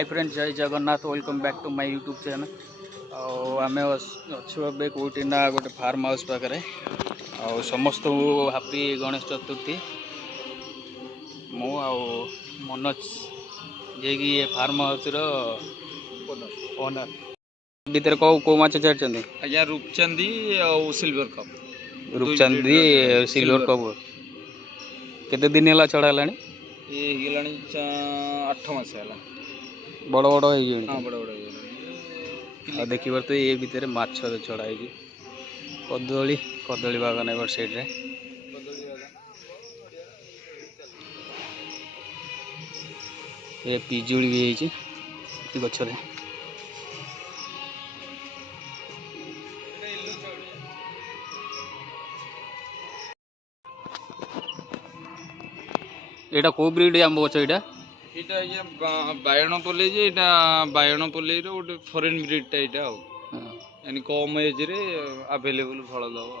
Hi friends, Jai Jagannath. Welcome back to my YouTube channel. आम अच्छे ए कौटी ना गोटे फार्म हाउस पाखे समस्त हापी गणेश चतुर्थी। मु मनोज जे कि ये फार्म हाउस ओनर भीतर कौ माछ छाड़ी आज्ञा रूपचंदी और सिल्वर कप। रूपचंदी सिल्वर कप केते दिन है छड़ा है? ये 8 मास है। बड़ बड़ हो हाँ बड़ बड़ देखिए तो ये भितर माछ छड़ा है कदली कदली बागान एवर साइड रे ये पिजुड़ी भी है गचरे। एटा को ब्रीड आंब गछ एटा? एटा ये बायण पल्ले जे एटा बायण पल्ले रो गोटे फॉरेन ब्रीड टा एटा यानी कम एज रे अवेलेबल फल दवा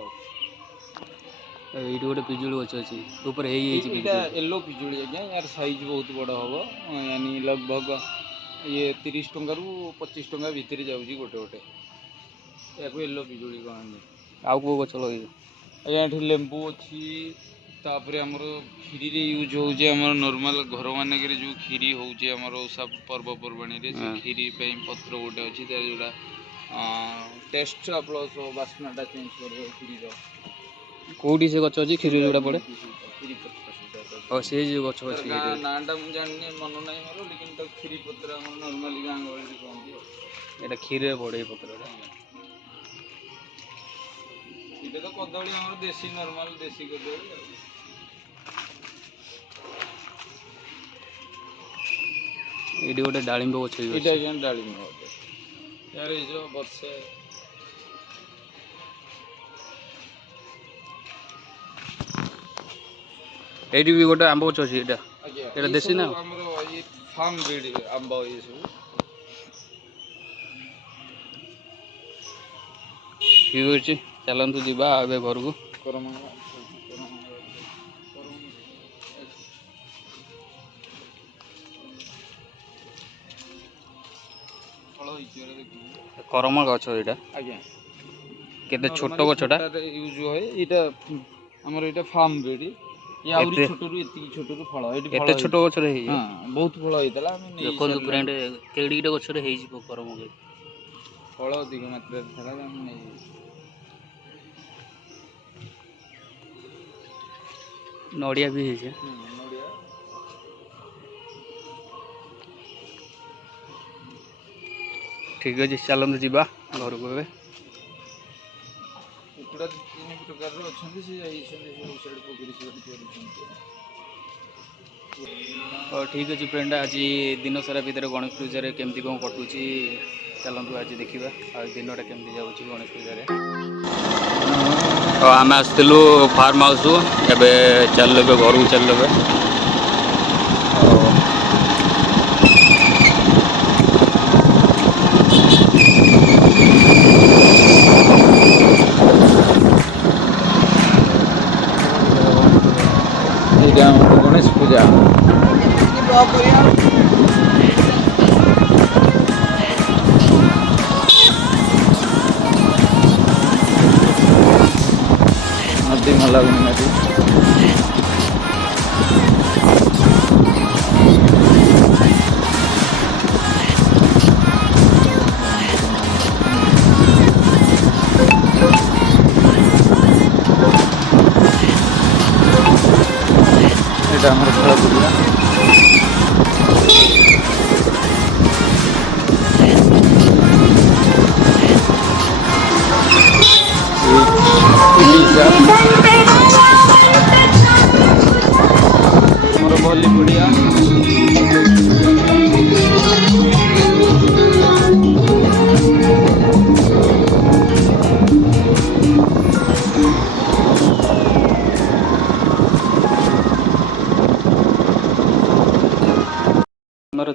ये गोटे पिजुड़ी गछ अछि ऊपर हे एटा येलो पिजुड़ी आज्ञा। यार साइज बहुत बड़ हबो यानी लगभग ये 30 टंका रु 25 टंका भीतर जाउची गोटे गोटे याको येलो पिजुड़ी कहंदी। आउ को गछ लगे आज्ञा एठी लेंबू अछि तापरे हमरो खीरी रे यूज होउजे हमर नॉर्मल घर मानकरे जो खीरी होउजे हमर सब पर्व पर्वणी रे से खीरी पे पत्र गोटे अछि त जोडा टेस्ट प्लस वासनाटा चेंज करे खीरी रो। कोडी से गछ अछि खीरी जोडा पड़े खीरी पत्र और से जो गछ अछि नाटा मु जाननी मन नै मोर लेकिन त खीरी पत्र हमर नॉर्मली गां गळी कहंदी एटा खीरे पड़े पत्र इटे तो कदली हमर देसी नॉर्मल देसी कदली ये गोटे डालिंब गछ इटा जन डालिंब गछ यार ए जो वर्षे एटी भी गोटे आंब गछ अछि एटा एटा देसी ना हमर ये फार्म ब्रीड आंब ये सब ठीक अछि। चलंतु जीवा आबे घर को करम गछ एटा आज्ञा केते छोटो गछटा यूज होय एटा हमर एटा फार्म ब्रीड ये आउरी छोटरू एति छोटरू फळ एटी फळ एते छोटो गछ रे हां बहुत फळ होइतला हम नै देखो फ्रेंड केडीटा गछ रे हेइ करम के फळ अधिक मात्रा थला हम नै नडिया भी है नडिया ठीक अछि। चलंतु जीवा घर को ए कुकुड़ा 3 प्रकार रो अछंती से आइछंती से साइड पोखरी से करूछंती। और ठीक अच्छे फ्रेंड आज दिन सारा भितर गणेश पूजा केमती कौन कटुची चलतु आज देखा आ दिनटा केमती जाऊँगी गणेश पूजा। आम आसलु फार्म हाउस एबे चल घर को चल गणेश पूजा नदी मला नदी এটা আমার খেলা বুঝিয়া ଆମର ଭଲି ପଡ଼ିଆ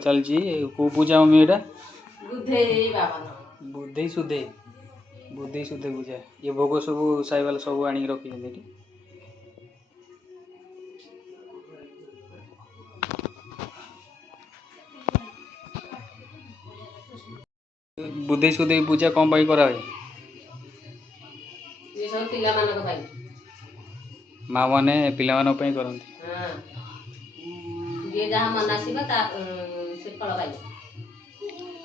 चलती को पूजा मम्मी एटा बुद्धे सुधे पूजा ये भोग सब साई वाला सब आनी रखी बुद्धि सुधी पूजा कौन पाई करा है ये सब पिलामानक भाई माँ मैंने पिलामान करती हाँ ये जहाँ मनासिब ता से फल पाई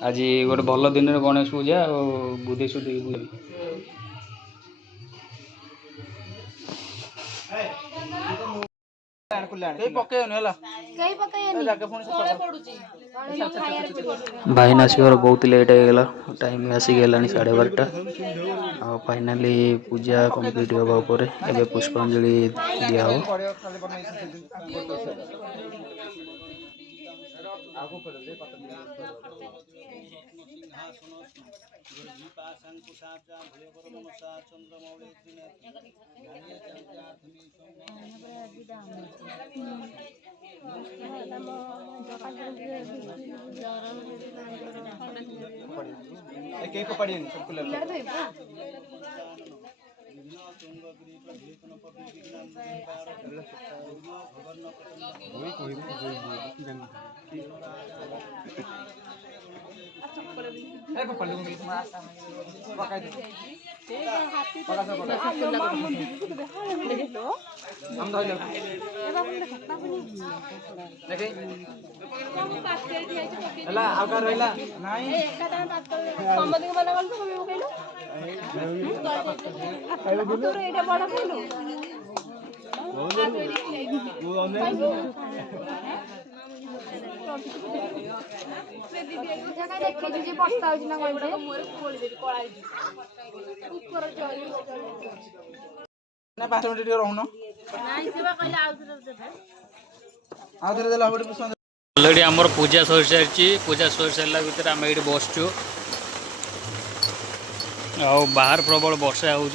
आज गोटे भल दिन गणेश पूजा और बुद्धि सुधी पूजा भाईना आसवर बहुत लेट होगा टाइम आसिक 12:30 और फाइनाली पूजा कंप्लीट होगा एवं पुष्पांजलि दिया हो ऑलरेडी आमर पूजा सरी सारी पूजा सरी सारा भितर आम ये बसचु बाहर प्रबल वर्षा हो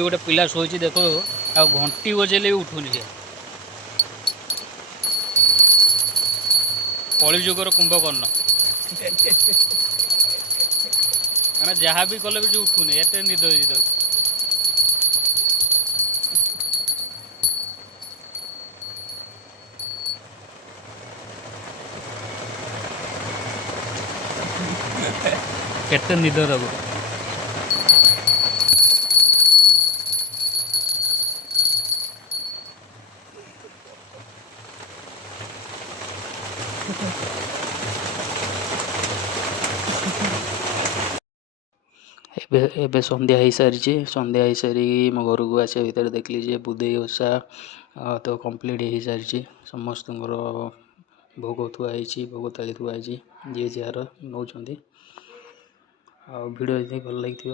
गोटे पिला शोची देख आ घंटी बजेले उठुनि से कलिजुगर कुंभकर्ण मैंने जहाँ भी कले भी उठुनि एत निद हो केते निद दब एबे संध्या हो सारी संध्या हो सारी मो घर को आसा भितर देखली जे बुधई ओषा तो कंप्लीट हो सारी समस्त भोग थुआई भोग थाली थुआई जी जार नौ वीडियो भल लगी।